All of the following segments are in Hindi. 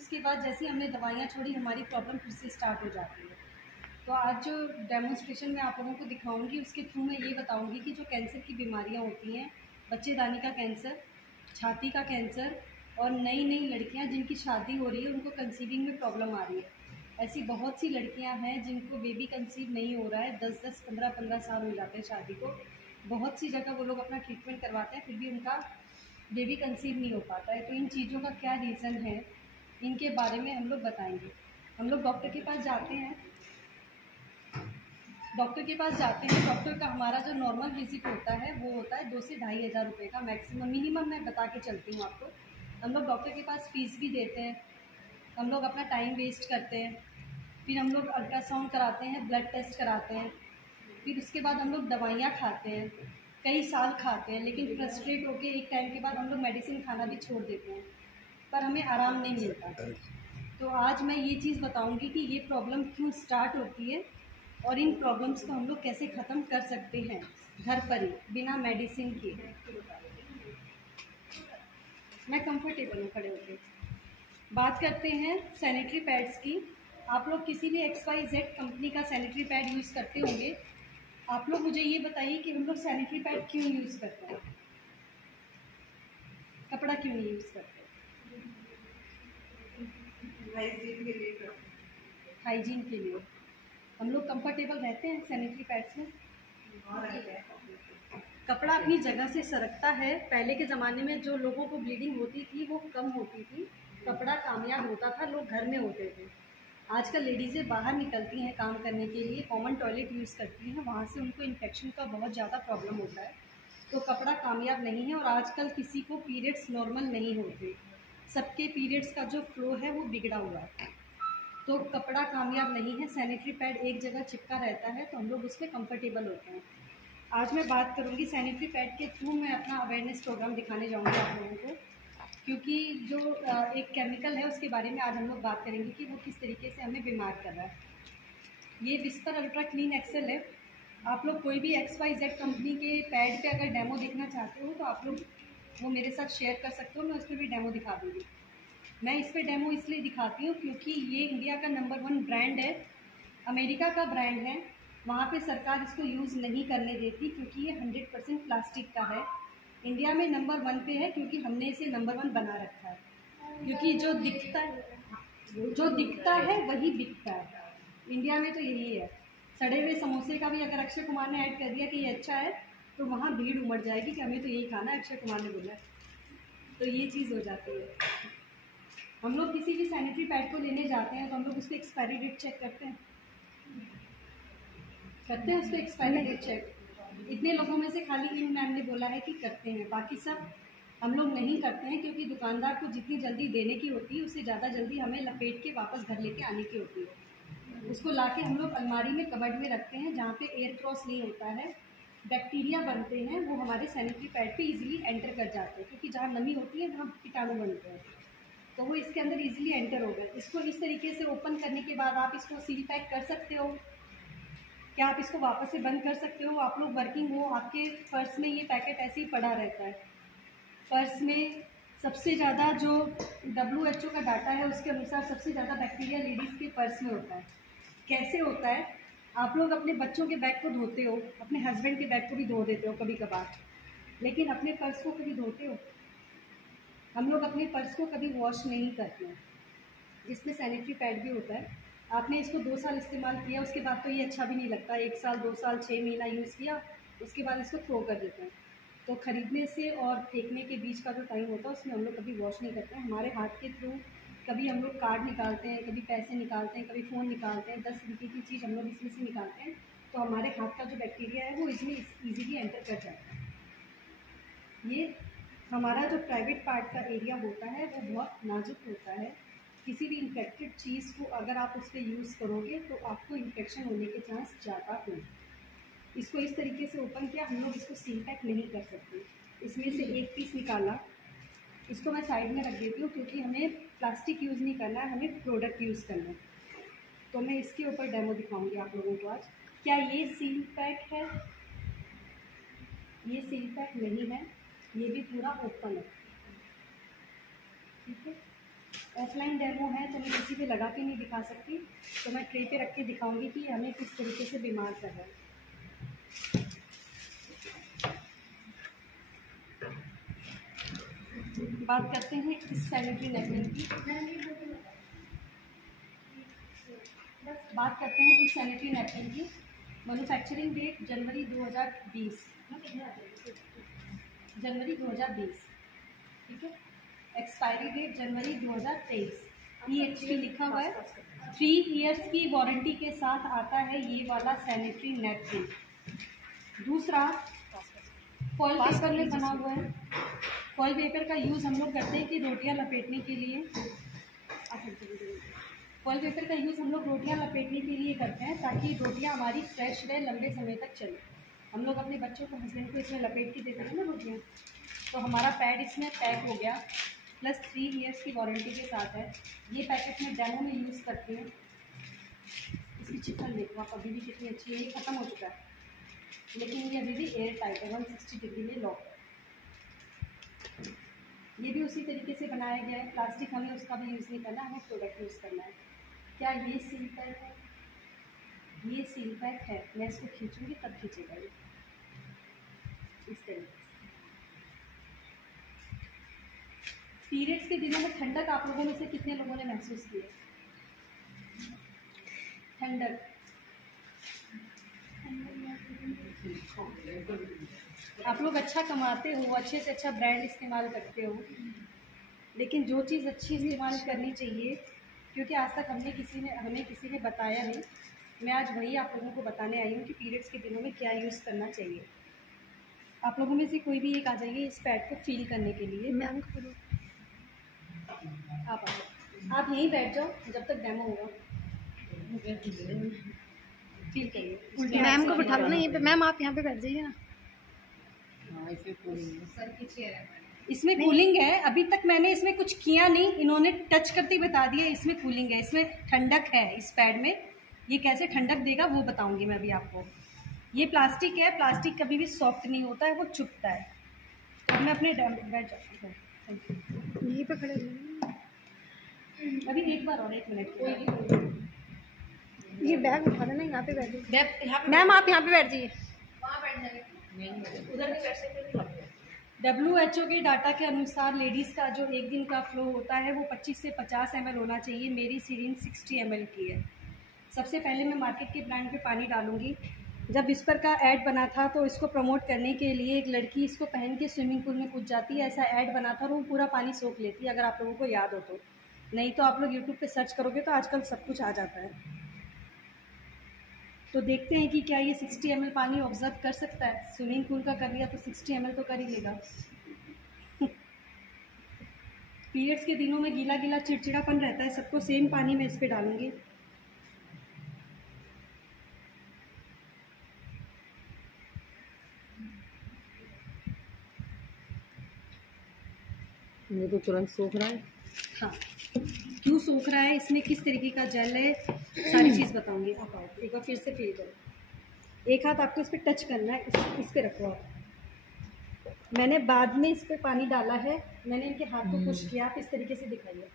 उसके बाद जैसे हमने दवाइयाँ छोड़ी हमारी प्रॉब्लम फिर से स्टार्ट हो जाती है। तो आज जो डेमोन्स्ट्रेशन मैं आप लोगों को दिखाऊंगी उसके थ्रू मैं ये बताऊंगी कि जो कैंसर की बीमारियाँ होती हैं, बच्चेदानी का कैंसर, छाती का कैंसर और नई नई लड़कियाँ जिनकी शादी हो रही है उनको कंसीविंग में प्रॉब्लम आ रही है। ऐसी बहुत सी लड़कियां हैं जिनको बेबी कंसीव नहीं हो रहा है, 10-10, 15-15 साल हो जाते हैं शादी को। बहुत सी जगह वो लोग अपना ट्रीटमेंट करवाते हैं फिर भी उनका बेबी कंसीव नहीं हो पाता है। तो इन चीज़ों का क्या रीज़न है, इनके बारे में हम लोग बताएंगे। हम लोग डॉक्टर के पास जाते हैं, डॉक्टर का हमारा जो नॉर्मल विजिट होता है वो होता है 2 से 2,500 हज़ार रुपये का मैक्सिमम, मिनिमम मैं बता के चलती हूँ आपको। हम लोग डॉक्टर के पास फ़ीस भी देते हैं, हम लोग अपना टाइम वेस्ट करते हैं, फिर हम लोग अल्ट्रासाउंड कराते हैं, ब्लड टेस्ट कराते हैं, फिर उसके बाद हम लोग दवाइयाँ खाते हैं, कई साल खाते हैं, लेकिन फ्रस्ट्रेट होकर एक टाइम के बाद हम लोग मेडिसिन खाना भी छोड़ देते हैं, पर हमें आराम नहीं मिलता। तो आज मैं ये चीज़ बताऊंगी कि ये प्रॉब्लम क्यों स्टार्ट होती है और इन प्रॉब्लम्स को हम लोग कैसे ख़त्म कर सकते हैं घर पर ही बिना मेडिसिन के। मैं कंफर्टेबल हूँ खड़े होकर। बात करते हैं सैनिटरी पैड्स की। आप लोग किसी भी XYZ कंपनी का सैनिटरी पैड यूज़ करते होंगे। आप लोग मुझे ये बताइए कि हम लोग सैनिटरी पैड क्यों यूज़ करते हैं, कपड़ा क्यों नहीं यूज़ करते? हाइजीन के लिए। हम लोग कंफर्टेबल रहते हैं सैनिटरी पैड्स में। कपड़ा अपनी जगह से सरकता है। पहले के ज़माने में जो लोगों को ब्लीडिंग होती थी वो कम होती थी, कपड़ा कामयाब होता था, लोग घर में होते थे। आजकल लेडीज़ें बाहर निकलती हैं काम करने के लिए, कॉमन टॉयलेट यूज़ करती हैं, वहाँ से उनको इन्फेक्शन का बहुत ज़्यादा प्रॉब्लम होता है। तो कपड़ा कामयाब नहीं है और आजकल किसी को पीरियड्स नॉर्मल नहीं होते, सबके पीरियड्स का जो फ्लो है वो बिगड़ा हुआ है। तो कपड़ा कामयाब नहीं है, सैनिटरी पैड एक जगह चिपका रहता है तो हम लोग उसमें कंफर्टेबल होते हैं। आज मैं बात करूंगी सैनिटरी पैड के थ्रू, मैं अपना अवेयरनेस प्रोग्राम दिखाने जाऊंगी आप लोगों को, क्योंकि जो एक केमिकल है उसके बारे में आज हम लोग बात करेंगे कि वो किस तरीके से हमें बीमार कर रहा है। ये विस्पर अल्ट्रा क्लीन एक्सेल है। आप लोग कोई भी XYZ कंपनी के पैड पे अगर डेमो देखना चाहते हो तो आप लोग वो मेरे साथ शेयर कर सकते हो, मैं उस पर भी डेमो दिखा दूँगी। मैं इस पर डेमो इसलिए दिखाती हूँ क्योंकि ये इंडिया का नंबर 1 ब्रांड है, अमेरिका का ब्रांड है। वहाँ पे सरकार इसको यूज़ नहीं करने देती क्योंकि ये 100% प्लास्टिक का है। इंडिया में नंबर 1 पे है क्योंकि हमने इसे नंबर 1 बना रखा है, क्योंकि जो दिखता है वही बिकता है। इंडिया में तो यही है। सड़े हुए समोसे का भी अगर अक्षय कुमार ने ऐड कर दिया कि ये अच्छा है तो वहाँ भीड़ उमड़ जाएगी कि हमें तो यही खाना है, अक्षय कुमार ने बोला। तो ये चीज़ हो जाती है। हम लोग किसी भी सैनिटरी पैड को लेने जाते हैं तो हम लोग उसको एक्सपायरी डेट चेक करते हैं उसको एक्सपायरी डेट चेक। इतने लोगों में से खाली इन मैम ने बोला है कि करते हैं, बाकी सब हम लोग नहीं करते हैं, क्योंकि दुकानदार को जितनी जल्दी देने की होती है उससे ज़्यादा जल्दी हमें लपेट के वापस घर लेके आने की होती है। उसको लाके हम लोग अलमारी में कबर्ड में रखते हैं जहाँ पे एयर क्रॉस नहीं होता है, बैक्टीरिया बनते हैं वो हमारे सैनिटरी पैड पे इजीली एंटर कर जाते हैं, क्योंकि जहाँ नमी होती है वहाँ कीटाणु बनते हैं, तो वो इसके अंदर इजीली एंटर हो गए। इसको इस तरीके से ओपन करने के बाद आप इसको सील पैक कर सकते हो। क्या आप इसको वापस से बंद कर सकते हो? आप लोग वर्किंग हो, आपके पर्स में ये पैकेट ऐसे ही पड़ा रहता है। पर्स में सबसे ज़्यादा जो WHO का डाटा है उसके अनुसार सबसे ज़्यादा बैक्टीरिया लेडीज़ के पर्स में होता है। कैसे होता है? आप लोग अपने बच्चों के बैग को धोते हो, अपने हस्बैंड के बैग को भी धो देते हो कभी कभार, लेकिन अपने पर्स को कभी धोते हो? हम लोग अपने पर्स को कभी वॉश नहीं करते हैं, जिसमें सैनिटरी पैड भी होता है। आपने इसको 2 साल इस्तेमाल किया, उसके बाद तो ये अच्छा भी नहीं लगता। 1 साल, 2 साल, 6 महीना यूज़ किया, उसके बाद इसको थ्रो कर देते हैं। तो ख़रीदने से और फेंकने के बीच का जो टाइम होता है उसमें हम लोग कभी वॉश नहीं करते हैं। हमारे हाथ के थ्रू कभी हम लोग कार्ड निकालते हैं, कभी पैसे निकालते हैं, कभी फ़ोन निकालते हैं, 10 रुपये की चीज़ हम लोग इसमें से निकालते हैं, तो हमारे हाथ का जो बैक्टीरिया है वो इसमें ईजीली एंटर कर जाता है। ये हमारा जो प्राइवेट पार्ट का एरिया होता है वो बहुत नाजुक होता है। किसी भी इन्फेक्टेड चीज़ को अगर आप उस पर यूज़ करोगे तो आपको इन्फेक्शन होने के चांस ज़्यादा होंगे। इसको इस तरीके से ओपन किया, हम लोग इसको सील पैक नहीं कर सकते। इसमें से एक पीस निकाला, इसको मैं साइड में रख देती हूँ क्योंकि हमें प्लास्टिक यूज़ नहीं करना है, हमें प्रोडक्ट यूज़ करना है। तो मैं इसके ऊपर डेमो दिखाऊंगी आप लोगों को आज। क्या ये सील पैक है? ये सील पैक नहीं है, ये भी पूरा ओपन है। ठीक है, ऑफलाइन डेमो है तो मैं किसी पे लगा के नहीं दिखा सकती, तो मैं ट्रे पे रख के दिखाऊंगी कि हमें किस तरीके से बीमार कर रहा है। बात करते हैं इस सैनिटरी नैपकिन की। बात करते हैं इस सैनिटरी नैपकिन की। मैन्युफैक्चरिंग डेट जनवरी 2020, जनवरी 2020, ठीक है। एक्सपायरी डेट जनवरी 2023। EHP लिखा हुआ है। 3 इयर्स की वारंटी के साथ आता है ये वाला सैनिटरी नैपकिन। दूसरा, फॉइल पेपर में बना हुआ है। फॉइल पेपर का यूज़ हम लोग करते हैं कि रोटियां लपेटने के लिए, फॉइल पेपर का यूज़ हम लोग रोटियां लपेटने के लिए करते हैं ताकि रोटियां हमारी फ्रेश रहे, लंबे समय तक चले। हम लोग अपने बच्चों को, हस्बैंड को इसमें लपेट के देते हैं ना रोटियां, तो हमारा पैड इसमें पैक हो गया, प्लस 3 इयर्स की वारंटी के साथ है। ये पैकेट में डेमो में यूज़ करती हैं। इसकी चिकन देखो आप, अभी भी कितनी अच्छी है। ये ख़त्म हो चुका है लेकिन ये अभी भी एयर टाइट है, 160 डिग्री में लॉक है। ये भी उसी तरीके से बनाया गया है। प्लास्टिक हमें उसका भी यूज़ नहीं करना, हमें प्रोडक्ट यूज़ करना है। क्या ये सील पैक है? ये सील पैक है। मैं इसको खींचूंगी तब खींचेगा ये इस तरीके से। पीरियड्स के दिनों में ठंडक आप लोगों में से कितने लोगों ने महसूस की है? ठंडक आप लोग अच्छा कमाते हो, अच्छे से अच्छा ब्रांड इस्तेमाल करते हो, लेकिन जो चीज़ अच्छी इस्तेमाल करनी चाहिए, क्योंकि आज तक हमें किसी ने बताया नहीं। मैं आज वही आप लोगों को बताने आई हूँ कि पीरियड्स के दिनों में क्या यूज़ करना चाहिए। आप लोगों में से कोई भी एक आ जाइए इस पैड को फील करने के लिए। मैम आप यहीं बैठ जाओ जब तक डेमो होगा। फील करिए। मैम को बिठा लो ना यहीं पे। मैम आप यहाँ पे बैठ जाइए ना। इसमें कूलिंग है। अभी तक मैंने इसमें कुछ किया नहीं, इन्होंने टच करते ही बता दिया इसमें कूलिंग है, इसमें ठंडक है। इस पैड में ये कैसे ठंडक देगा वो बताऊंगी मैं अभी आपको। ये प्लास्टिक है, प्लास्टिक कभी भी सॉफ्ट नहीं होता है, वो चुभता है। तो मैं अपने बैठ जाती हूँ यहीं पे खड़े रहिए। अभी एक बार और 1 मिनट। ये बैग उठा देना, यहाँ पे बैठ जाइए। मैम आप यहाँ पे बैठ जाइए। WHO के डाटा के अनुसार लेडीज़ का जो एक दिन का फ्लो होता है वो 25 से 50 ml होना चाहिए। मेरी सिरिंज 60 ml की है। सबसे पहले मैं मार्केट के ब्रांड पे पानी डालूंगी। जब विस्पर का ऐड बना था तो इसको प्रमोट करने के लिए एक लड़की इसको पहन के स्विमिंग पूल में कूद जाती है, ऐसा ऐड बना था और वो पूरा पानी सोख लेती है, अगर आप लोगों को याद हो तो। नहीं तो आप लोग यूट्यूब पे सर्च करोगे तो आजकल सब कुछ आ जाता है। तो देखते हैं कि क्या ये 60 ml पानी ऑब्जर्व कर सकता है। स्विमिंग पूल का कर लिया तो 60 ml तो कर ही लेगा। पीरियड्स के दिनों में गीला गीला चिड़चिड़ापन रहता है सबको। सेम पानी में इस पे डालूंगी। ये तो तुरंत सूख रहा है। हाँ, क्यों सूख रहा है, इसमें किस तरीके का जेल है, सारी चीज़ बताऊंगी। आप आओ एक बार फिर से फील करो। एक हाथ आपको इस पर टच करना है, इस पे रखो आप। मैंने बाद में इस पे पानी डाला है, मैंने इनके हाथ को पुश किया। आप इस तरीके से दिखाइए।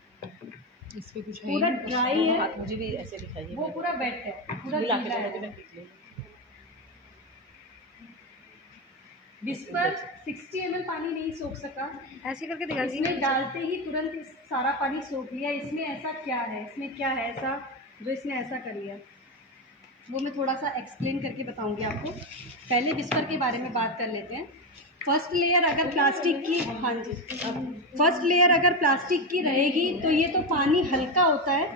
इस पे कुछ पूरा ड्राई है, मुझे भी ऐसे दिखाइए। वो पूरा वेट है, पूरा गीला है। विस्पर 60 ml पानी नहीं सोख सका, ऐसे करके दिखा दीजिए। इसमें डालते ही तुरंत इस सारा पानी सोख लिया। इसमें ऐसा क्या है, इसमें क्या है ऐसा जो इसने ऐसा कर लिया, वो मैं थोड़ा सा एक्सप्लेन करके बताऊंगी आपको। पहले विस्पर के बारे में बात कर लेते हैं। फर्स्ट लेयर अगर प्लास्टिक की, हाँ जी, फर्स्ट लेयर अगर प्लास्टिक की रहेगी तो ये तो पानी हल्का होता है,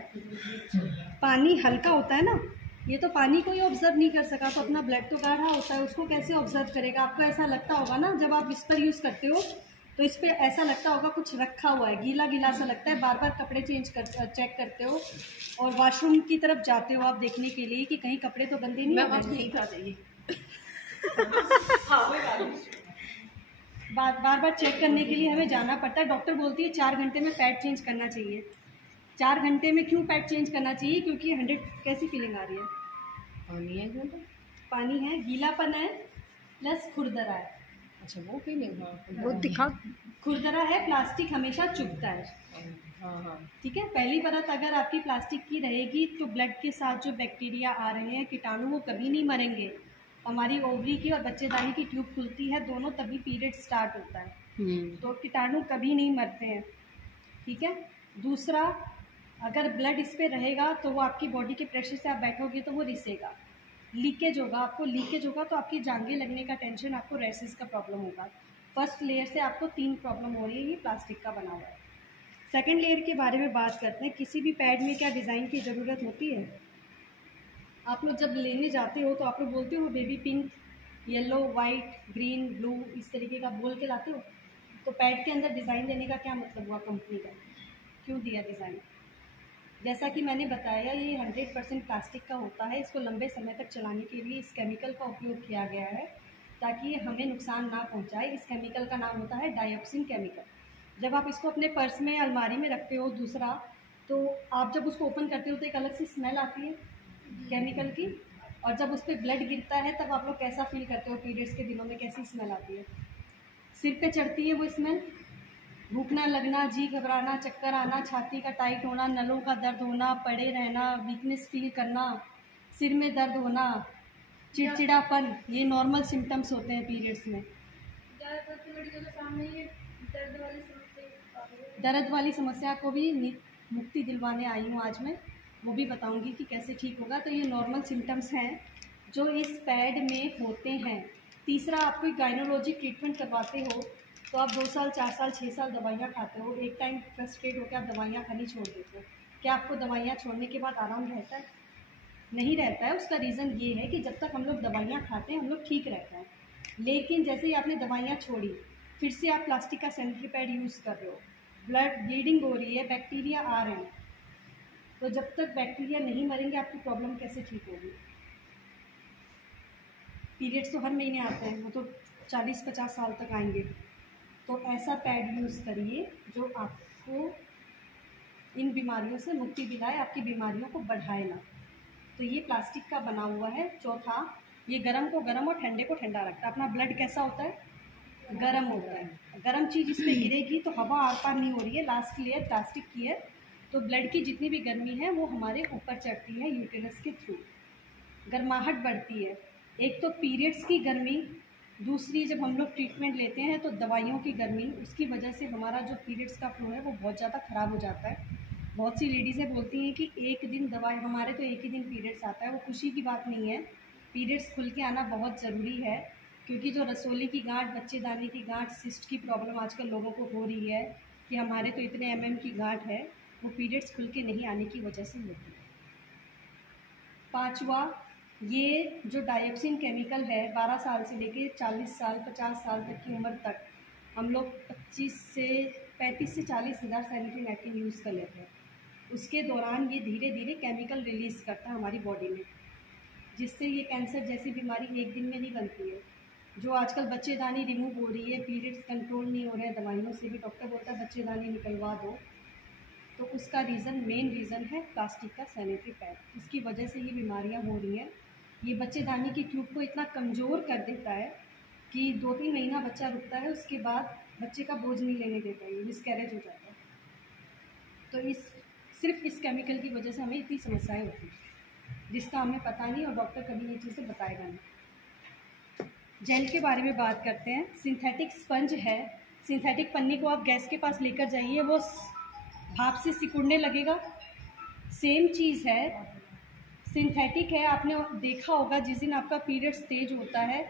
पानी हल्का होता है ना, ये तो पानी को ही ऑब्जर्व नहीं कर सका, तो अपना ब्लड तो गाढ़ा होता है, उसको कैसे ऑब्जर्व करेगा। आपको ऐसा लगता होगा ना जब आप विस्पर यूज़ करते हो तो इस पर ऐसा लगता होगा कुछ रखा हुआ है, गीला गीला सा लगता है। बार बार कपड़े चेक करते हो और वॉशरूम की तरफ जाते हो आप देखने के लिए कि कहीं कपड़े तो गंदे नहीं हो। बार बार चेक करने के लिए हमें जाना पड़ता है। डॉक्टर बोलती है 4 घंटे में पैड चेंज करना चाहिए। 4 घंटे में क्यों पैड चेंज करना चाहिए? क्योंकि 100 कैसी फीलिंग आ रही है, पानी है, गीलापन है, प्लस खुरदरा है। अच्छा वो फीलिंग, हाँ वो दिखा। खुरदरा है, प्लास्टिक हमेशा चुभता है। ठीक है। पहली परत अगर आपकी प्लास्टिक की रहेगी तो ब्लड के साथ जो बैक्टीरिया आ रहे हैं, कीटाणु, वो कभी नहीं मरेंगे। हमारी ओवरी की और बच्चेदानी की ट्यूब खुलती है दोनों, तभी पीरियड स्टार्ट होता है। तो कीटाणु कभी नहीं मरते हैं, ठीक है। दूसरा, अगर ब्लड इस पर रहेगा तो वो आपकी बॉडी के प्रेशर से आप बैठोगे तो वो रिसेगा, लीकेज होगा, आपको लीकेज होगा तो आपकी जांघें लगने का टेंशन, आपको रेसिस का प्रॉब्लम होगा। फर्स्ट लेयर से आपको 3 प्रॉब्लम हो रही है, ये प्लास्टिक का बना हुआ है। सेकंड लेयर के बारे में बात करते हैं। किसी भी पैड में क्या डिज़ाइन की ज़रूरत होती है? आप लोग जब लेने जाते हो तो आप लोग बोलते हो baby pink, yellow, white, green, blue, इस तरीके का बोल के लाते हो। तो पैड के अंदर डिज़ाइन देने का क्या मतलब हुआ कंपनी का? क्यों दिया डिज़ाइन? जैसा कि मैंने बताया, ये 100% प्लास्टिक का होता है। इसको लंबे समय तक चलाने के लिए इस केमिकल का उपयोग किया गया है ताकि ये हमें नुकसान ना पहुंचाए। इस केमिकल का नाम होता है डायोक्सिन केमिकल। जब आप इसको अपने पर्स में, अलमारी में रखते हो, दूसरा तो आप जब उसको ओपन करते हो तो एक अलग सी स्मेल आती है केमिकल की, और जब उस पर ब्लड गिरता है तब आप लोग कैसा फील करते हो? पीरियड्स के दिनों में कैसी स्मेल आती है? सिर पे चढ़ती है वो स्मेल, भूखना लगना, जी घबराना, चक्कर आना, छाती का टाइट होना, नलों का दर्द होना, पड़े रहना, वीकनेस फील करना, सिर में दर्द होना, चिड़चिड़ापन, ये नॉर्मल सिम्टम्स होते हैं पीरियड्स में। दर्द वाली समस्या को भी मुक्ति दिलवाने आई हूँ आज मैं, वो भी बताऊंगी कि कैसे ठीक होगा। तो ये नॉर्मल सिम्टम्स हैं जो इस पैड में होते हैं। तीसरा, आप कोई गायनोलॉजी ट्रीटमेंट करवाते हो तो आप 2 साल, 4 साल, 6 साल दवाइयाँ खाते हो, एक टाइम फ्रस्ट्रेट होकर आप दवाइयाँ खानी छोड़ देते हो। क्या आपको दवाइयाँ छोड़ने के बाद आराम रहता है? नहीं रहता है। उसका रीज़न ये है कि जब तक हम लोग दवाइयाँ खाते हैं हम लोग ठीक रहते हैं, लेकिन जैसे ही आपने दवाइयाँ छोड़ी, फिर से आप प्लास्टिक का सैनिटरी पैड यूज़ कर रहे हो, ब्लड ब्लीडिंग हो रही है, बैक्टीरिया आ रहे हैं, तो जब तक बैक्टीरिया नहीं मरेंगे आपकी प्रॉब्लम कैसे ठीक होगी? पीरियड्स तो हर महीने आते हैं, वो तो 40-50 साल तक आएंगे। तो ऐसा पैड यूज़ करिए जो आपको इन बीमारियों से मुक्ति दिलाए, आपकी बीमारियों को बढ़ाए ना। तो ये प्लास्टिक का बना हुआ है। चौथा, ये गर्म को गर्म और ठंडे को ठंडा रखता है। अपना ब्लड कैसा होता है? गर्म होता है। गर्म चीज़ इस पर गिरेगी तो हवा आर पार नहीं हो रही है, लास्ट लेयर प्लास्टिक की है, तो ब्लड की जितनी भी गर्मी है वो हमारे ऊपर चढ़ती है यूटेरस के थ्रू, गर्माहट बढ़ती है। एक तो पीरियड्स की गर्मी, दूसरी जब हम लोग ट्रीटमेंट लेते हैं तो दवाइयों की गर्मी, उसकी वजह से हमारा जो पीरियड्स का फ्लो है वो बहुत ज़्यादा ख़राब हो जाता है। बहुत सी लेडीज़ें बोलती हैं कि एक दिन दवाई, हमारे तो एक ही दिन पीरियड्स आता है। वो खुशी की बात नहीं है। पीरियड्स खुल के आना बहुत ज़रूरी है, क्योंकि जो रसोली की गांठ, बच्चेदानी की गांठ, सिस्ट की प्रॉब्लम आजकल लोगों को हो रही है कि हमारे तो इतने mm की गांठ है, वो पीरियड्स खुल के नहीं आने की वजह से होती है। पाँचवा, ये जो डायोक्सिन केमिकल है 12 साल से लेके 40 साल 50 साल तक की उम्र तक हम लोग 35 से 40 हज़ार सैनिटरी नैपकिन यूज़ कर लेते हैं। उसके दौरान ये धीरे धीरे केमिकल रिलीज़ करता है हमारी बॉडी में, जिससे ये कैंसर जैसी बीमारी एक दिन में नहीं बनती है। जो आजकल बच्चेदानी रिमूव हो रही है, पीरियड्स कंट्रोल नहीं हो रहे हैं दवाइयों से भी, डॉक्टर बोलता है बच्चेदानी निकलवा दो, तो उसका मेन रीज़न है प्लास्टिक का सैनिटरी पैड। इसकी वजह से ये बीमारियां हो रही हैं। ये बच्चेदानी की ट्यूब को इतना कमज़ोर कर देता है कि 2-3 महीना बच्चा रुकता है, उसके बाद बच्चे का बोझ नहीं लेने देता है, मिसकैरेज हो जाता है। तो सिर्फ इस केमिकल की वजह से हमें इतनी समस्याएं होती हैं, जिसका हमें पता नहीं और डॉक्टर कभी ये चीज़ें बताएगा नहीं। जेल के बारे में बात करते हैं। सिंथेटिक स्पंज है। सिंथेटिक पन्नी को आप गैस के पास लेकर जाइए, वो भाप से सिकुड़ने लगेगा। सेम चीज़ है, सिंथेटिक है। आपने देखा होगा जिस दिन आपका पीरियड्स तेज होता है,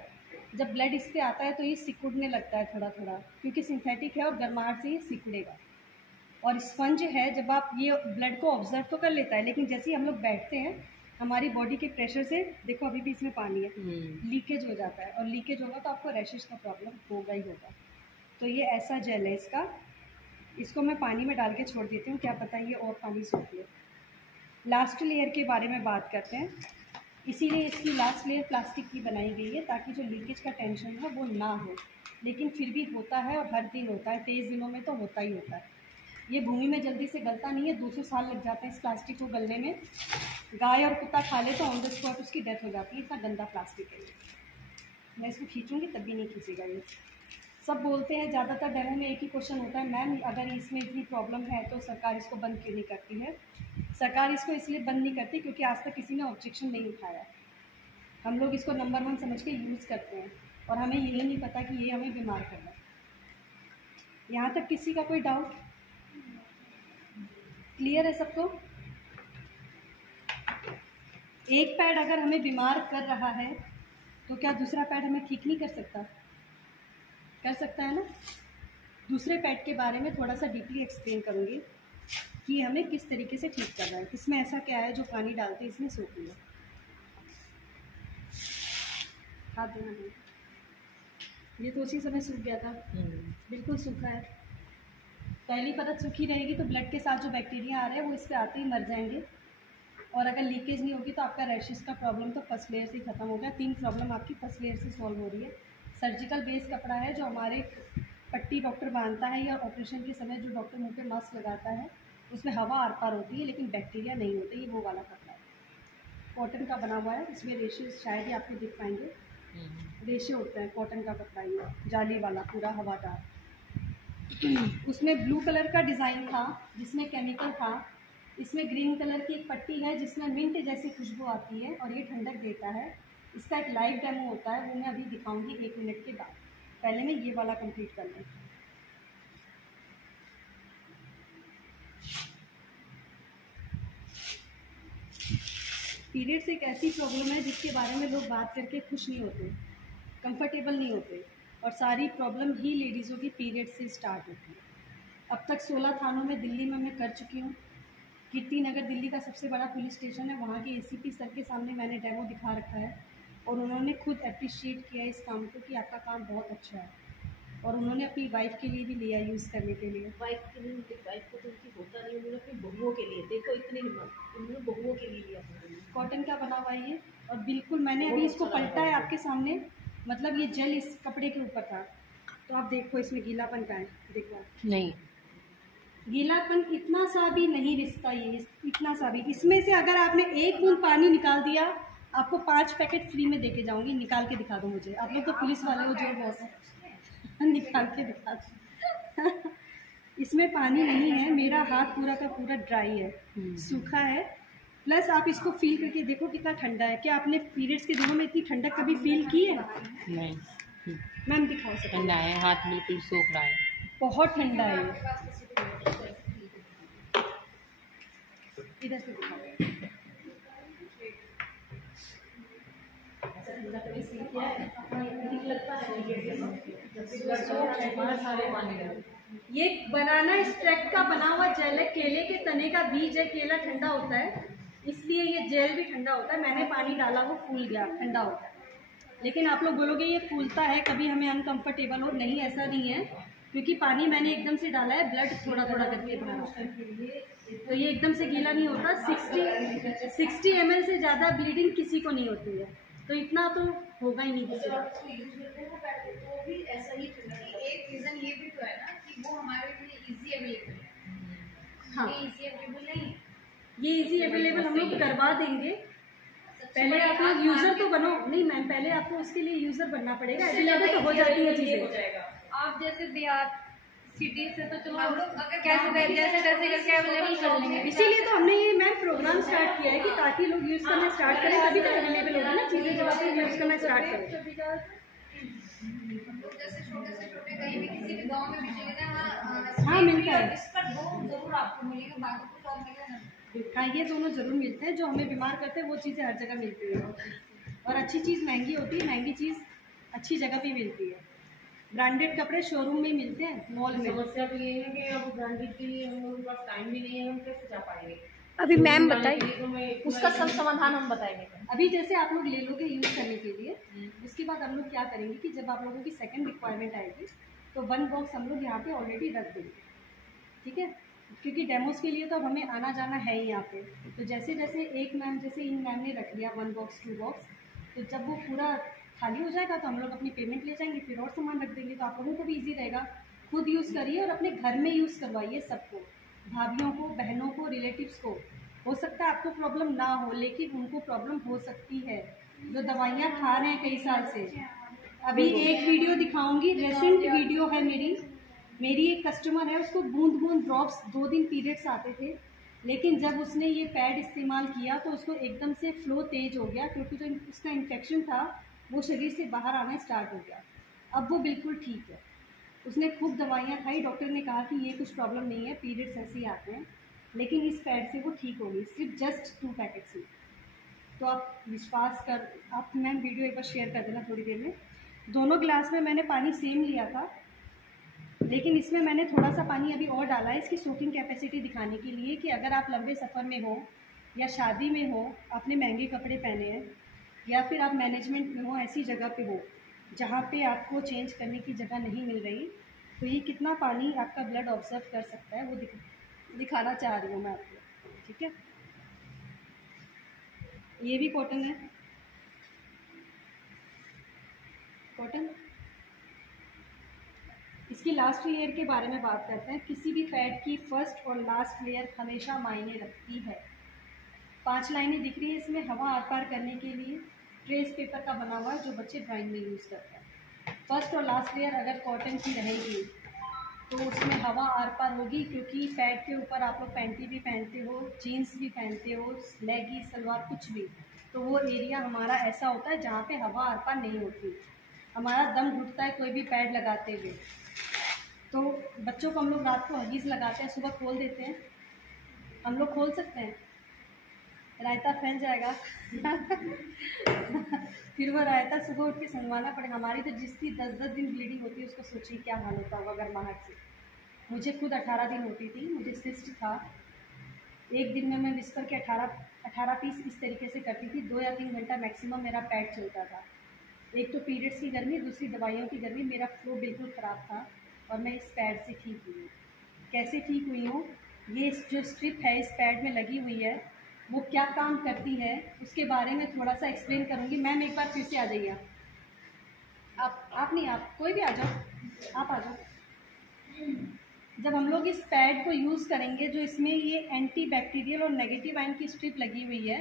जब ब्लड इस पर आता है तो ये सिकुड़ने लगता है थोड़ा थोड़ा, क्योंकि सिंथेटिक है और गर्माहट से ये सिकुड़ेगा। और स्पंज है, जब आप ये ब्लड को ऑब्जर्व तो कर लेता है, लेकिन जैसे ही हम लोग बैठते हैं हमारी बॉडी के प्रेशर से, देखो अभी भी इसमें पानी है, लीकेज हो जाता है, और लीकेज होगा तो आपको रैशेस का प्रॉब्लम होगा ही होगा। तो ये ऐसा जेल है इसका, इसको मैं पानी में डाल के छोड़ देती हूँ, क्या पता ये और पानी सूख ले। लास्ट लेयर के बारे में बात करते हैं। इसीलिए इसकी लास्ट लेयर प्लास्टिक की बनाई गई है ताकि जो लीकेज का टेंशन है वो ना हो, लेकिन फिर भी होता है और हर दिन होता है, तेज़ दिनों में तो होता ही होता है। ये भूमि में जल्दी से गलता नहीं है, 200 साल लग जाते हैं इस प्लास्टिक को गलने में। गाय और कुत्ता खा ले तो ऑन द स्पॉट उसकी डेथ हो जाती है, इतना गंदा प्लास्टिक है। मैं इसको खींचूँगी तब भी नहीं खींचेगा ये। सब बोलते हैं, ज़्यादातर डेमो में एक ही क्वेश्चन होता है, मैम अगर इसमें इतनी प्रॉब्लम है तो सरकार इसको बंद क्यों नहीं करती है? सरकार इसको इसलिए बंद नहीं करती क्योंकि आज तक किसी ने ऑब्जेक्शन नहीं उठाया। हम लोग इसको नंबर 1 समझ के यूज़ करते हैं और हमें यही नहीं पता कि ये हमें बीमार कर रहा है। यहाँ तक किसी का कोई डाउट? क्लियर है सबको? एक पैड अगर हमें बीमार कर रहा है तो क्या दूसरा पैड हमें ठीक नहीं कर सकता? कर सकता है ना। दूसरे पैड के बारे में थोड़ा सा डीपली एक्सप्लेन करूँगी कि हमें किस तरीके से ठीक कर रहा है। इसमें ऐसा क्या है जो पानी डालते हैं इसमें सूख लिया, हाथ देना नहीं, ये तो उसी समय सूख गया था, बिल्कुल सूखा है। पहली परत सूखी रहेगी तो ब्लड के साथ जो बैक्टीरिया आ रहे हैं वो इस पर आते ही मर जाएंगे, और अगर लीकेज नहीं होगी तो आपका रैशेस का प्रॉब्लम तो फर्स्ट लेयर से ही खत्म हो गया। 3 प्रॉब्लम आपकी फर्स्ट लेयर से सॉल्व हो रही है। सर्जिकल बेस कपड़ा है जो हमारे पट्टी डॉक्टर बांधता है या ऑपरेशन के समय जो डॉक्टर मुंह पे मास्क लगाता है उसमें हवा आर पार होती है लेकिन बैक्टीरिया नहीं होते, ये वो वाला कपड़ा है। कॉटन का बना हुआ है, इसमें रेशे शायद ही आपको दिख पाएंगे, रेशे होते हैं। कॉटन का कपड़ा ये जाली वाला पूरा हवादार। उसमें ब्लू कलर का डिज़ाइन था जिसमें केमिकल था। इसमें ग्रीन कलर की एक पट्टी है जिसमें मिंट जैसी खुशबू आती है और ये ठंडक देता है। इसका एक लाइव डेमो होता है, वो मैं अभी दिखाऊंगी 1 मिनट के बाद। पहले मैं ये वाला कंप्लीट कर लूँ। पीरियड्स एक ऐसी प्रॉब्लम है जिसके बारे में लोग बात करके खुश नहीं होते, कंफर्टेबल नहीं होते, और सारी प्रॉब्लम ही लेडीज़ों की पीरियड से स्टार्ट होती है। अब तक 16 थानों में दिल्ली में मैं कर चुकी हूँ। कीर्ति नगर दिल्ली का सबसे बड़ा पुलिस स्टेशन है, वहाँ के ACP सर के सामने मैंने डेमो दिखा रखा है और उन्होंने खुद अप्रिशिएट किया इस काम को कि आपका काम बहुत अच्छा है, और उन्होंने अपनी वाइफ के लिए भी लिया यूज़ करने के लिए। वाइफ के लिए, वाइफ को तो उनकी होता नहीं, उन्होंने अपनी बहुओं के लिए, देखो इतनी हिम्मत, उन्होंने बहुओं के लिए लिया। कॉटन का बना हुआ है ये, और बिल्कुल मैंने अभी इसको पलटा है आपके सामने, मतलब ये जेल इस कपड़े के ऊपर था, तो आप देखो इसमें गीलापन का है, देखो नहीं गीलापन इतना सा भी नहीं रिश्ता, ये इतना सा भी। इसमें से अगर आपने 1 बूंद पानी निकाल दिया, आपको 5 पैकेट फ्री में देके जाऊंगी। निकाल के दिखा दो मुझे, आप लोग तो पुलिस वाले हो जो बहुत है, निकाल के दिखा दो। इसमें पानी नहीं है, मेरा हाथ पूरा का पूरा ड्राई है, सूखा है। प्लस आप इसको फील करके देखो कितना ठंडा है। क्या आपने पीरियड्स के दिनों में इतनी ठंडक कभी फील की है? नहीं मैम दिखाओ सकते, ठंडा है, हाथ बिल्कुल सूख रहा है, बहुत ठंडा है ये। इधर से दिखाओ, ये बनाना स्ट्रैक्ट का बना हुआ जेल है, केले के तने का बीज है। केला ठंडा होता है इसलिए ये जेल भी ठंडा होता है। मैंने पानी डाला वो फूल गया, ठंडा होता है। लेकिन आप लोग बोलोगे ये फूलता है, कभी हमें अनकंफर्टेबल हो, नहीं ऐसा नहीं है, क्योंकि पानी मैंने एकदम से डाला है, ब्लड थोड़ा थोड़ा करके भरा, तो ये एकदम से गीला नहीं होता। 60 ml से ज़्यादा ब्लीडिंग किसी को नहीं होती है, तो इतना तो होगा ही नहीं किसी का। तो भी ऐसा ही एक रीज़न ये भी तो है ना कि वो हमारे लिए इजी अवेलेबल है। हाँ, ये इजी अवेलेबल नहीं, ये इजी अवेलेबल हम लोग करवा देंगे। पहले आप लोग यूज़र तो बनो, नहीं मैम, पहले आपको उसके लिए यूज़र बनना पड़ेगा, अवेलेबल तो हो जाती है चीज़ें। आप जैसे देहात सिटी से तो चलो हम लोग अगर कैसे जैसे करके अवेलेबल कर लेंगे। इसीलिए तो हमने ये मैम प्रोग्राम स्टार्ट किया है कि ताकि लोग यूज़ करना स्टार्ट करें, तभी तो अवेलेबल होगा ना चीज़ें, जब आप यूज़ करना स्टार्ट करें। जैसे छोटे से छोटे कहीं भी किसी भी गांव में भी चले जाए, हाँ मिलता है, इस पर जरूर आपको मिलेगा, बाकी कुछ और मिलेगा ना। हाँ ये दोनों ज़रूर मिलते हैं। जो हमें बीमार करते हैं वो चीज़ें हर जगह मिलती है, और अच्छी चीज़ महंगी होती है, महंगी चीज़ अच्छी जगह भी मिलती है। ब्रांडेड कपड़े शोरूम में मिलते हैं, मॉल में। समस्या तो ये है कि अब ब्रांडेड के लिए हम लोगों के पास टाइम भी नहीं है, हम कैसे जा पाएंगे? अभी मैम बताइए, उसका सब समाधान हम बताएंगे। अभी जैसे आप लोग ले लोगे यूज़ करने के लिए, उसके बाद हम लोग क्या करेंगे कि जब आप लोगों की सेकंड रिक्वायरमेंट आएगी तो 1 बॉक्स हम लोग यहाँ पे ऑलरेडी रख देंगे, ठीक है, क्योंकि डेमोज के लिए तो अब हमें आना जाना है ही यहाँ पे। तो जैसे जैसे एक मैम, जैसे इन मैम ने रख लिया 1 बॉक्स 2 बॉक्स, तो जब वो पूरा खाली हो जाएगा तो हम लोग अपनी पेमेंट ले जाएंगे, फिर और सामान रख देंगे। तो आप लोगों को भी इजी रहेगा, खुद यूज़ करिए और अपने घर में यूज़ करवाइए सबको, भाभियों को, बहनों को, रिलेटिव्स को। हो सकता है आपको प्रॉब्लम ना हो, लेकिन उनको प्रॉब्लम हो सकती है जो दवाइयाँ खा रहे हैं कई साल से। अभी एक वीडियो दिखाऊंगी, रेसेंट वीडियो है मेरी एक कस्टमर है, उसको बूंद बूंद ड्रॉप्स 2 दिन पीरियड्स आते थे, लेकिन जब उसने ये पैड इस्तेमाल किया तो उसको एकदम से फ्लो तेज हो गया, क्योंकि जो उसका इन्फेक्शन था वो शरीर से बाहर आना स्टार्ट हो गया। अब वो बिल्कुल ठीक है। उसने खूब दवाइयाँ खाई, डॉक्टर ने कहा कि ये कुछ प्रॉब्लम नहीं है, पीरियड्स ऐसे ही आते हैं, लेकिन इस पैड से वो ठीक हो गई, सिर्फ जस्ट 2 पैकेट्स में। तो आप विश्वास कर, आप मैम वीडियो एक बार शेयर कर देना थोड़ी देर में। दोनों गिलास में मैंने पानी सेम लिया था, लेकिन इसमें मैंने थोड़ा सा पानी अभी और डाला है इसकी सोकिंग कैपेसिटी दिखाने के लिए कि अगर आप लंबे सफ़र में हो या शादी में हो, आपने महंगे कपड़े पहने हैं, या फिर आप मैनेजमेंट में हो, ऐसी जगह पे हो जहाँ पे आपको चेंज करने की जगह नहीं मिल रही, तो ये कितना पानी आपका ब्लड ऑब्जर्व कर सकता है वो दिखाना चाह रही हूँ मैं आपको। ठीक है, ये भी कॉटन है, कॉटन। इसकी लास्ट लेयर के बारे में बात करते हैं। किसी भी पैड की फर्स्ट और लास्ट लेयर हमेशा मायने रखती है। 5 लाइनें दिख रही है इसमें, हवा आर पार करने के लिए ट्रेस पेपर का बना हुआ है जो बच्चे ड्राइंग में यूज़ करते हैं। फर्स्ट और लास्ट लेयर अगर कॉटन की रहेगी तो उसमें हवा आर पार होगी, क्योंकि पैड के ऊपर आप लोग पैंटी भी पहनते हो, जीन्स भी पहनते हो, लेगी सलवार कुछ भी, तो वो एरिया हमारा ऐसा होता है जहाँ पे हवा आर पार नहीं होती, हमारा दम घुटता है कोई भी पैड लगाते हुए। तो बच्चों को हम लोग रात को हगीज़ लगाते हैं, सुबह खोल देते हैं, हम लोग खोल सकते हैं, रायता फैल जाएगा फिर वो रायता सुबह उठ के संगवाना पड़ेगा। हमारी तो जिसकी 10-10 दिन ब्लीडिंग होती है उसको सोचिए क्या हाल होता होगा गर्माहट से। मुझे खुद 18 दिन होती थी, मुझे सिस्ट था। एक दिन में मैं विस्पर के 18 पीस इस तरीके से करती थी, 2 या 3 घंटा मैक्सिमम मेरा पैड चलता था। एक तो पीरियड्स की गर्मी, दूसरी दवाइयों की गर्मी, मेरा फ्लो बिल्कुल ख़राब था और मैं इस पैड से ठीक हुई हूँ। कैसे ठीक हुई हूँ, ये जो स्ट्रिप है इस पैड में लगी हुई है वो क्या काम करती है उसके बारे में थोड़ा सा एक्सप्लेन करूँगी। मैम एक बार फिर से आ जाइए, आप नहीं, आप कोई भी आ जाओ, आप आ जाओ। जब हम लोग इस पैड को यूज़ करेंगे, जो इसमें ये एंटी बैक्टीरियल और नेगेटिव आयन की स्ट्रिप लगी हुई है,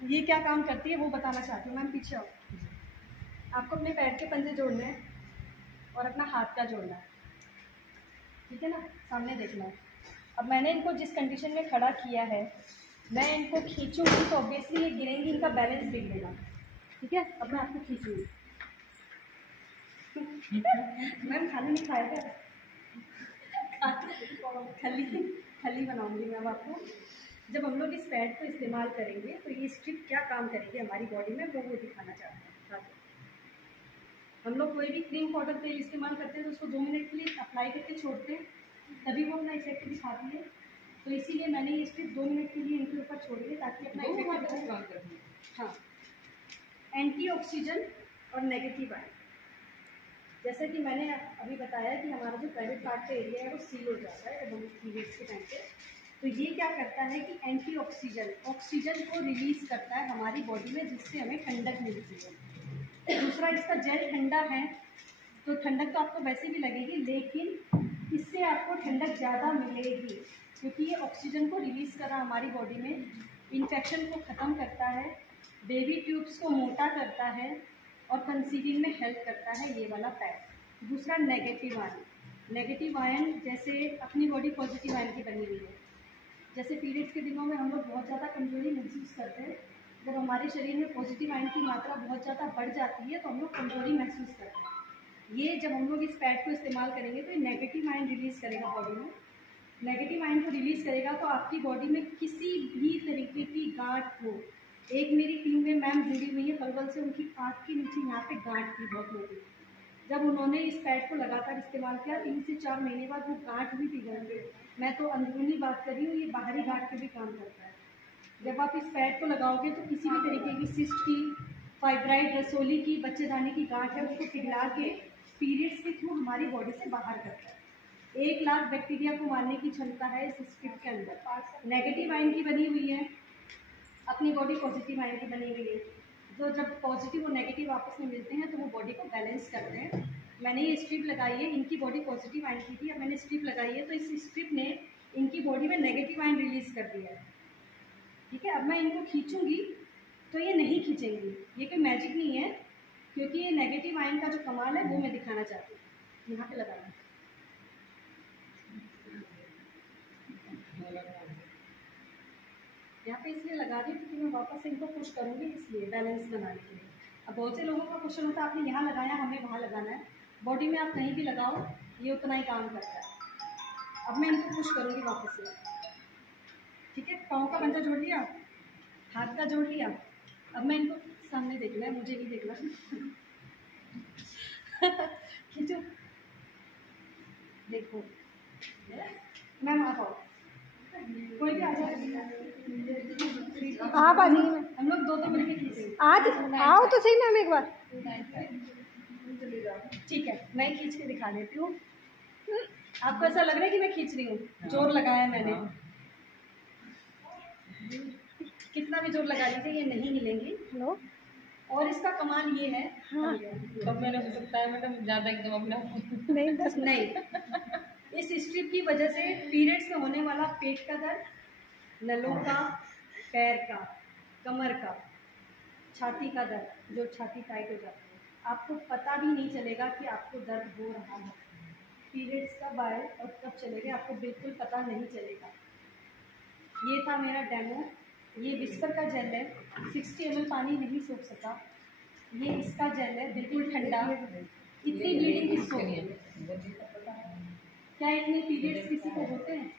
ये क्या काम करती है वो बताना चाहती हूँ। मैम पीछे आओ। आपको अपने पैड के पंजे जोड़ने हैं और अपना हाथ का जोड़ना है, ठीक है ना, सामने देखना है। अब मैंने इनको जिस कंडीशन में खड़ा किया है, मैं इनको खींचूंगी तो ऑब्वियसली ये गिरेंगी, इनका बैलेंस बिगड़ेगा। ठीक है, अब मैं आपको खींचूंगी मैम खाली नहीं खाया क्या? खली बनाऊंगी मैं अब आपको। जब हम लोग इस पैड को इस्तेमाल करेंगे तो ये स्ट्रिप क्या काम करेगी हमारी बॉडी में वो दिखाना चाहते हैं। हम लोग कोई भी क्रीम पाउडर तेल इस्तेमाल करते हैं तो उसको 2 मिनट के लिए अप्लाई करके छोड़ते हैं, तभी वो अपना इफेक्ट दिखाती है। तो इसीलिए मैंने ये स्ट्रिप 2 मिनट के लिए इनके ऊपर छोड़ी है ताकि अपना इफेक्ट दिखाए। हाँ, एंटी ऑक्सीजन और नेगेटिव आयन, जैसा कि मैंने अभी बताया कि हमारा जो प्राइवेट पार्ट का एरिया है वो सील हो जाता है जब हम पीरियड्स के टाइम पे। तो ये क्या करता है कि एंटी ऑक्सीजन को रिलीज़ करता है हमारी बॉडी में, जिससे हमें ठंडक मिलती है। दूसरा, इसका जेल ठंडा है तो ठंडक तो आपको वैसे भी लगेगी, लेकिन इससे आपको ठंडक ज़्यादा मिलेगी क्योंकि ये ऑक्सीजन को रिलीज़ कर रहा है हमारी बॉडी में, इन्फेक्शन को ख़त्म करता है, बेबी ट्यूब्स को मोटा करता है और कंसीविंग में हेल्प करता है ये वाला पैड। दूसरा, नेगेटिव आयन जैसे अपनी बॉडी पॉजिटिव आयन की बनी हुई है। जैसे पीरियड्स के दिनों में हम लोग बहुत ज़्यादा कमजोरी महसूस करते हैं, जब हमारे शरीर में पॉजिटिव आयन की मात्रा बहुत ज़्यादा बढ़ जाती है तो हम लोग कमजोरी महसूस करते हैं। ये जब हम लोग इस पैड को इस्तेमाल करेंगे तो ये नेगेटिव आयन रिलीज़ करेगा बॉडी में। नेगेटिव आयन को रिलीज़ करेगा तो आपकी बॉडी में किसी भी तरीके की गांठ हो, एक मेरी टीम में मैम जुड़ी हुई है पलवल से, उनकी आँख के नीचे यहाँ पे गांठ थी बहुत मोटी। जब उन्होंने इस पैड को लगातार इस्तेमाल किया 3 से 4 महीने बाद वो गांठ भी पिघल गई। मैं तो अंदरूनी बात कर रही हूँ, ये बाहरी गांठ पे भी काम करता है। जब आप इस पैड को लगाओगे तो किसी भी तरीके की सिस्ट की, फाइब्राइड, रसोली की, बच्चेदानी की गांठ है उसको पिघला के पीरियड्स के थ्रू हमारी बॉडी से बाहर करता है। 1 लाख बैक्टीरिया को मारने की क्षमता है इस स्ट्रिप के अंदर। नेगेटिव आयन की बनी हुई है, अपनी बॉडी पॉजिटिव आयन की बनी हुई है। तो जब पॉजिटिव और नेगेटिव आपस में मिलते हैं तो वो बॉडी को बैलेंस करते हैं। मैंने ये स्ट्रिप लगाई है, इनकी बॉडी पॉजिटिव आयन की थी, अब मैंने स्ट्रिप लगाई है तो इस स्ट्रिप ने इनकी बॉडी में नेगेटिव आयन रिलीज़ कर दिया है। ठीक है, अब मैं इनको खींचूंगी तो ये नहीं खींचेंगी, ये कोई मैजिक नहीं है क्योंकि ये नेगेटिव आयन का जो कमाल है वो मैं दिखाना चाहती हूँ। यहाँ पे लगाना, यहाँ पे इसलिए लगा रही हूँ क्योंकि मैं वापस इनको पुश करूँगी, इसलिए बैलेंस बनाने के लिए। अब बहुत से लोगों का क्वेश्चन होता है आपने यहाँ लगाया, हमें वहाँ लगाना है। बॉडी में आप कहीं भी लगाओ, ये उतना ही काम करता है। अब मैं इनको पुश करूँगी वापस से, ठीक है। पाँव का पंजा जोड़ लिया, हाथ का जोड़ लिया। अब मैं इनको सामने देखना है, मुझे नहीं देखना। खींचो, देखो मैम आप आओ, कोई भी आ जाए, आप आ जाइए। हम लोग दो मिलकर खींचेंगे। आज आओ तो सही मैम एक बार। ठीक है, मैं खींच के दिखा देती हूँ। आपको ऐसा लग रहा है कि मैं खींच रही हूँ? जोर लगाया मैंने, कितना भी जोर लगा लीजिए ये नहीं हिलेंगी। हेलो, और इसका कमाल ये है, हाँ कब मैंने हो सकता है मैडम ज़्यादा एकदम अपना नहीं 10 नहीं, इस स्ट्रिप की वजह से पीरियड्स में होने वाला पेट का दर्द, नलों का, पैर का, कमर का, छाती का दर्द, जो छाती टाइट हो जाती है, आपको पता भी नहीं चलेगा कि आपको दर्द हो रहा है। पीरियड्स कब आए और कब चलेगा आपको बिल्कुल पता नहीं चलेगा। ये था मेरा डेमो। ये विस्पर का जेल है, 60 ml पानी नहीं सूख सका। ये इसका जेल है, बिल्कुल ठंडा। इतनी ब्लीडिंग किसको नहीं है? क्या इतने पीरियड्स किसी को होते हैं?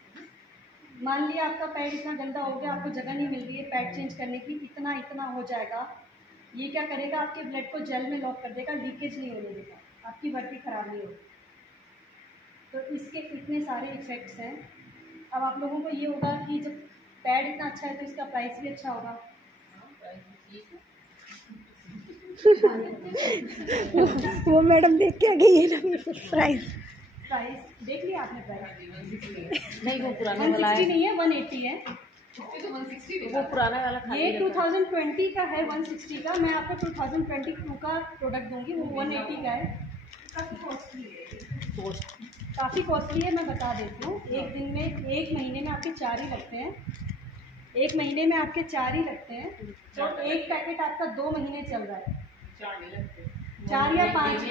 मान लिया आपका पैड इतना गंदा हो गया, आपको जगह नहीं मिल रही है पैड चेंज करने की, इतना हो जाएगा। ये क्या करेगा, आपके ब्लड को जेल में लॉक कर देगा, लीकेज नहीं होने देगा, आपकी भर्ती खराब नहीं होगी। तो इसके इतने सारे इफ़ेक्ट्स हैं। अब आप लोगों को ये होगा कि जब पैड इतना अच्छा है तो इसका प्राइस भी अच्छा होगा। वो मैडम देख के आ गई है ना प्राइस देख लिया आपने? प्राइस नहीं, वो पुराना वाला है, 160 नहीं है, 180 है। वो पुराना वाला था। ये 2020 का है, 160 का। मैं आपको 2022 का प्रोडक्ट दूंगी, वो 180 का है। काफ़ी कॉस्टली है, मैं बता देती हूँ। एक दिन में, एक महीने में आपके 4 ही लगते हैं। एक महीने में आपके 4 ही लगते हैं, तो एक पैकेट आपका 2 महीने चल रहा है। 4 या 5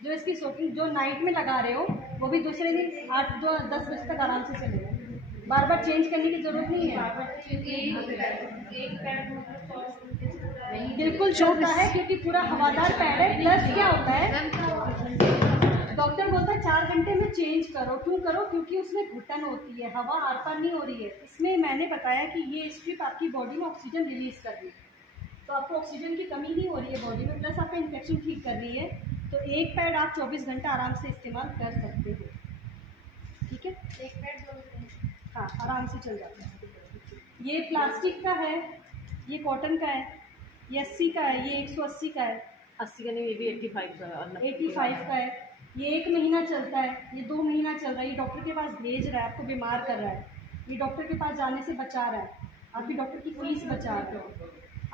जो इसकी सोकिंग जो नाइट में लगा रहे हो, वो भी दूसरे दिन 8-10 बजे तक आराम से चलेगा। बार बार चेंज करने की जरूरत नहीं है। बिल्कुल छोटा है क्योंकि पूरा हवादार पैड है। प्लस क्या होता है, डॉक्टर बोलता है 4 घंटे में चेंज करो। क्यों करो? क्योंकि उसमें घुटन होती है, हवा आर पार नहीं हो रही है। इसमें मैंने बताया कि ये स्ट्रिप आपकी बॉडी में ऑक्सीजन रिलीज कर रही है, तो आपको ऑक्सीजन की कमी नहीं हो रही है बॉडी में, प्लस आपका इन्फेक्शन ठीक कर रही है। तो एक पैड आप 24 घंटा आराम से इस्तेमाल कर सकते हो, ठीक है। एक पैड 2 घंटे, हाँ आराम से चल जाता है। ये प्लास्टिक का है, ये कॉटन का है, ये 80 का है, ये 180 का है। 80 का नहीं, ये भी 85 का है। 85 का है। ये 1 महीना चलता है, ये 2 महीना चल रहा है। ये डॉक्टर के पास भेज रहा है, आपको बीमार कर रहा है। ये डॉक्टर के पास जाने से बचा रहा है, आपकी डॉक्टर की फीस बचा रहा है।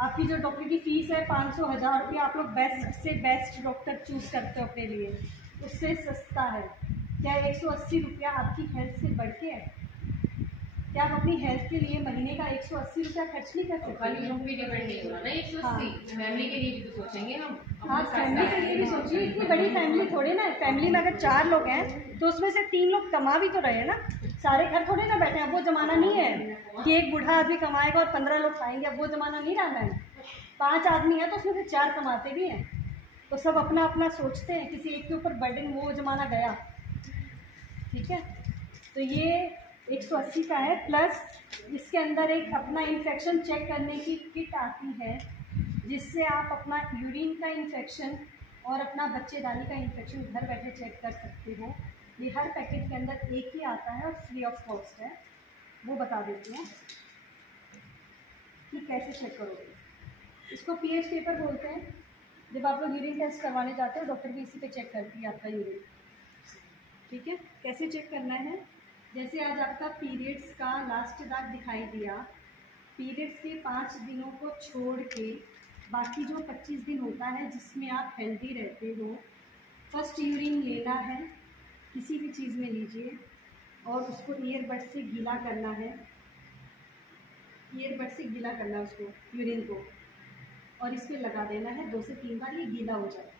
आपकी जो डॉक्टर की फ़ीस है 500-1000 रुपया, आप लोग बेस्ट से बेस्ट डॉक्टर चूज़ करते हो अपने लिए, उससे सस्ता है। क्या 180 रुपया आपकी हेल्थ से बढ़ के है? क्या आप अपनी हेल्थ के लिए महीने का 180 रुपया खर्च नहीं कर सकते? खाली हम भी डिपेंड नहीं होना ना 180, फैमिली के लिए भी तो सोचेंगे हम। हाँ, फैमिली के लिए भी सोचिए। इतनी बड़ी फैमिली थोड़े ना है। फैमिली में अगर 4 लोग हैं तो उसमें से 3 लोग कमा भी तो रहे हैं ना, सारे घर थोड़े ना बैठे हैं। अब वो ज़माना नहीं है कि एक बूढ़ा आदमी कमाएगा और 15 लोग खाएंगे, अब वो ज़माना नहीं रहा है। 5 आदमी हैं तो उसमें से 4 कमाते भी हैं, तो सब अपना अपना सोचते हैं, किसी एक के ऊपर बर्डन, वो ज़माना गया, ठीक है। तो ये 180 का है। प्लस इसके अंदर एक अपना इन्फेक्शन चेक करने की किट आती है, जिससे आप अपना यूरिन का इन्फेक्शन और अपना बच्चेदानी का इन्फेक्शन घर बैठे चेक कर सकते हो। ये हर पैकेट के अंदर एक ही आता है और फ्री ऑफ कॉस्ट है। वो बता देती हूँ कि कैसे चेक करोगे। इसको पीएच पेपर बोलते हैं। जब आप लोग यूरिन टेस्ट करवाने जाते हो, डॉक्टर भी इसी पे चेक करती है आपका यूरिन, ठीक है। कैसे चेक करना है? जैसे आज आपका पीरियड्स का लास्ट दाग दिखाई दिया, पीरियड्स के 5 दिनों को छोड़ के बाकी जो 25 दिन होता है जिसमें आप हेल्दी रहते हो, फर्स्ट यूरिन लेना है, किसी भी चीज़ में लीजिए, और उसको ईयरबड से गीला करना है। ईयरबड से गीला करना है उसको, यूरिन को। और इस पर लगा देना है 2 से 3 बार, ये गीला हो जाए।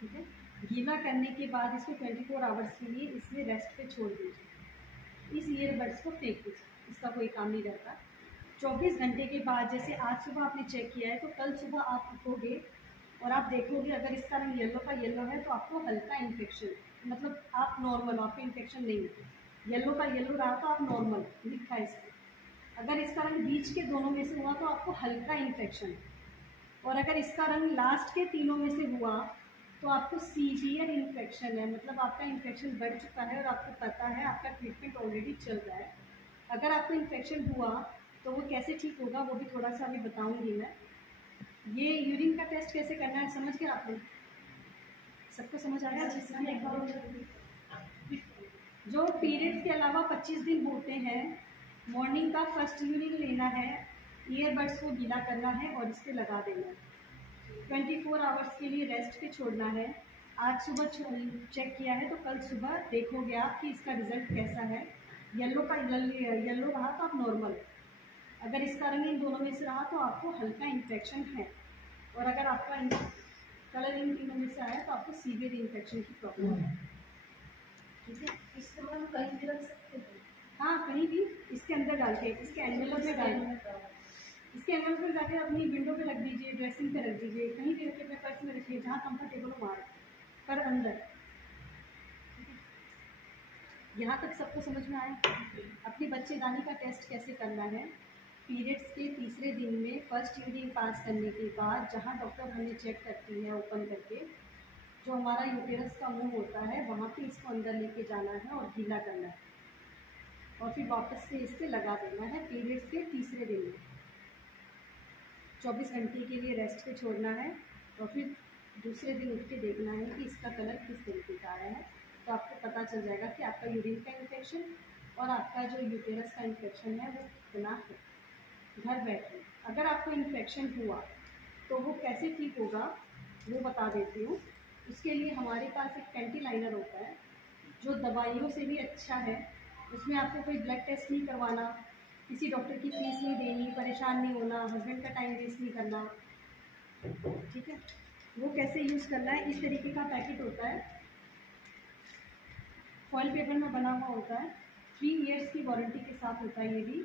ठीक है, गीला करने के बाद इसको 24 आवर्स के लिए इसमें रेस्ट पे छोड़ दीजिए। इस ईयरबड्स को फेंक दीजिए, इसका कोई काम नहीं रहता। 24 घंटे के बाद, जैसे आज सुबह आपने चेक किया है, तो कल सुबह आप उठोगे और आप देखोगे अगर इसका रंग येलो का येलो है तो आपको हल्का इन्फेक्शन, मतलब आप नॉर्मल, आपको इन्फेक्शन नहीं है। येलो का येलो रहा तो आप नॉर्मल लिखा है इसमें। अगर इसका रंग बीच के दोनों में से हुआ तो आपको हल्का इन्फेक्शन, और अगर इसका रंग लास्ट के तीनों में से हुआ तो आपको सीवियर इन्फेक्शन है, मतलब आपका इन्फेक्शन बढ़ चुका है और आपको पता है, आपका ट्रीटमेंट ऑलरेडी चल रहा है। अगर आपको इन्फेक्शन हुआ तो वो कैसे ठीक होगा वो भी थोड़ा सा अभी बताऊंगी मैं। ये यूरिन का टेस्ट कैसे करना है समझ गए आपने? सबको समझ आया? एक बार जो पीरियड्स के अलावा 25 दिन होते हैं, मॉर्निंग का फर्स्ट यूरिन लेना है, ईयरबड्स को गीला करना है और इस पर लगा देना है। 24 आवर्स के लिए रेस्ट पे छोड़ना है। आज सुबह चेक किया है तो कल सुबह देखोगे आप कि इसका रिज़ल्ट कैसा है। येलो रहा तो आप नॉर्मल, अगर इसका रंग इन दोनों में से रहा तो आपको हल्का इन्फेक्शन है, और अगर आपका कलर इन तीनों में से आया तो आपको सीवियर इन्फेक्शन की प्रॉब्लम है। ठीक है, इसको हम कहीं भी रख सकते हैं। हाँ, कहीं भी इसके अंदर डाल के, इसके एनवेलप में डाल, इसके एनवेलप में जाके अपनी विंडो पे रख दीजिए, ड्रेसिंग पे रख दीजिए, कहीं भी रखिए, अपने पर्स में रखिए, जहाँ कंफर्टेबल हो वहाँ पर अंदर। यहाँ तक सबको समझ में आया? अपनी बच्चेदानी का टेस्ट कैसे करना है? पीरियड्स के तीसरे दिन में फर्स्ट यूरिन पास करने के बाद, जहाँ डॉक्टर हमें चेक करती है ओपन करके, जो हमारा यूटेरस का मुंह होता है वहाँ पे इसको अंदर लेके जाना है और गीला करना है, और फिर वापस से इस पर लगा देना है पीरियड्स के तीसरे दिन में। 24 घंटे के लिए रेस्ट पे छोड़ना है, और फिर दूसरे दिन उठ के देखना है कि इसका कलर किस तरीके का आया है। तो आपको पता चल जाएगा कि आपका यूरिन का इन्फेक्शन और आपका जो यूटेरस का इन्फेक्शन है वो कितना है। घर बैठे अगर आपको इन्फेक्शन हुआ तो वो कैसे ठीक होगा वो बता देती हूँ। उसके लिए हमारे पास एक पैंटी लाइनर होता है जो दवाइयों से भी अच्छा है। उसमें आपको कोई ब्लड टेस्ट नहीं करवाना, किसी डॉक्टर की फीस नहीं देनी, परेशान नहीं होना, हस्बैंड का टाइम वेस्ट नहीं करना। ठीक है, वो कैसे यूज़ करना है, इस तरीके का पैकेट होता है, फॉइल पेपर में बना हुआ होता है, 3 इयर्स की वारंटी के साथ होता है। ये भी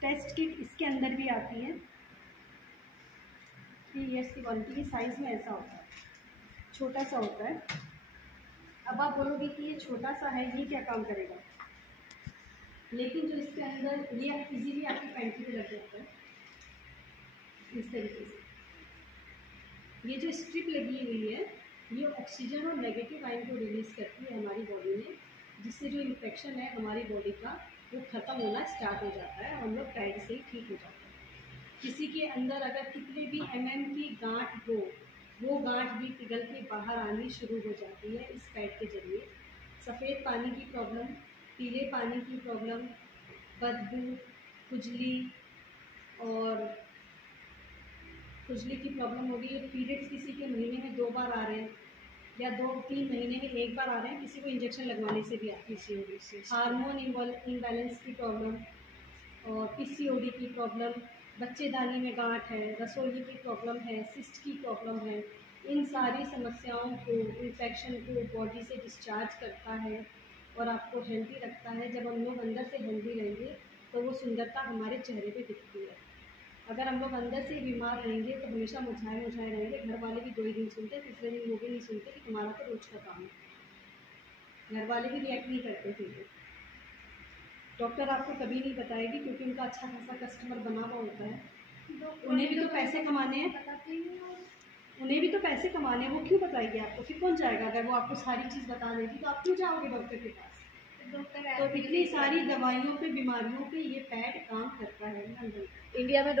टेस्ट किट इसके अंदर भी आती है, 3 इयर्स की वारंटी की। साइज़ में ऐसा होता है, छोटा सा होता है। अब आप बोलोगे कि ये छोटा सा है, ये क्या काम करेगा, लेकिन जो इसके अंदर ये इजीली आपकी पैंटी पे लग जाता है इस तरीके से। ये जो स्ट्रिप लगी हुई है ये ऑक्सीजन और नेगेटिव आयन को रिलीज़ करती है हमारी बॉडी में, जिससे जो इन्फेक्शन है हमारी बॉडी का वो ख़त्म होना स्टार्ट हो जाता है और हम लोग पैड से ही ठीक हो जाते हैं। किसी के अंदर अगर कितने भी mm की गांठ हो, वो गांठ भी पिघल के बाहर आनी शुरू हो जाती है इस पैड के जरिए। सफ़ेद पानी की प्रॉब्लम, पीले पानी की प्रॉब्लम, बदबू, खुजली और खुजली की प्रॉब्लम होगी। पीरियड्स किसी के महीने में 2 बार आ रहे हैं या 2-3 महीने में 1 बार आ रहे हैं, किसी को इंजेक्शन लगवाने से भी आती है। हार्मोन इम्बैलेंस की प्रॉब्लम और पीसीओडी की प्रॉब्लम, बच्चेदानी में गांठ है, रसोली की प्रॉब्लम है, सिस्ट की प्रॉब्लम है। इन सारी समस्याओं को, इन्फेक्शन को बॉडी से डिस्चार्ज करता है और आपको हेल्दी रखता है। जब हम लोग अंदर से हेल्दी रहेंगे तो वो सुंदरता हमारे चेहरे पे दिखती है। अगर हम लोग अंदर से बीमार रहेंगे तो हमेशा मुझाए रहेंगे। घर वाले भी 2 ही दिन सुनते, तीसरे दिन वो भी नहीं सुनते कि तुम्हारा तो रोज का काम है। घर वाले भी रिएक्ट नहीं करते। फिर डॉक्टर आपको कभी नहीं बताएगी क्योंकि उनका अच्छा खासा कस्टमर बना हुआ होता है। उन्हें भी तो पैसे कमाने हैं, उन्हें भी तो पैसे कमाने हैं, वो क्यों बताएगी आपको? फिर कौन जाएगा? अगर वो आपको सारी चीज़ बता देगी तो आप क्यों जाओगे डॉक्टर के पास? तो इतनी सारी दवाइयों पे, बीमारियों पे ये पैड काम करता है। इंडिया में